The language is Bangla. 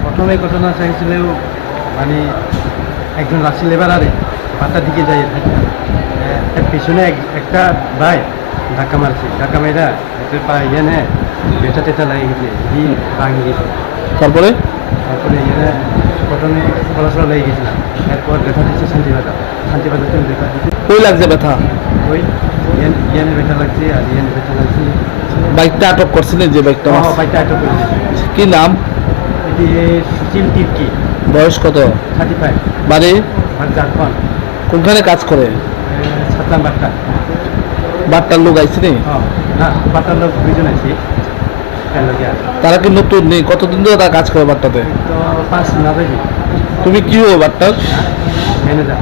প্রথমে ঘটনা চাইছিল মানে একজন রাশি লেবারারে পাতার দিকে যাই তার পিছনে এক- একটা ভাই ধাক্কা মারছে। ধাক্কা মেয়েরা একটা পা ইয়ে নে বেটা টেটা লাগে গেছে ভাঙি গেছে তারপরে? তারপরে ইয়ে প্রথমে পড়াশোনা লেগে গেছিলাম। এরপর দেখা দিচ্ছে শান্তিবাজার শান্তিবাজার থেকে দেখা দিচ্ছে কই লাগছে ব্যথা? ওই ইয়েন ইয়েনে বেটা লাগছে আর ইয়েনে বেটা লাগছে। বাইকটা আটক করছিলেন যে বাইকটা? ও বাইকটা আটক করেছে। কি নাম? এটি সুচিল টিপকি। বয়স কত? থার্টি ফাইভ বাড়ি ঝাড়খণ্ড কোনখানে কাজ করে? সাতলাম বাট্টা বাট্টার লোক আইছে নি? হ্যাঁ না বাট্টার লোক দুজন আছে তার কি নতুন নেই? কতদিন ধরে তারা কাজ করে বাট্টাতে পাঁচ নাবে তুমি কি হো বাট্টার ম্যানেজার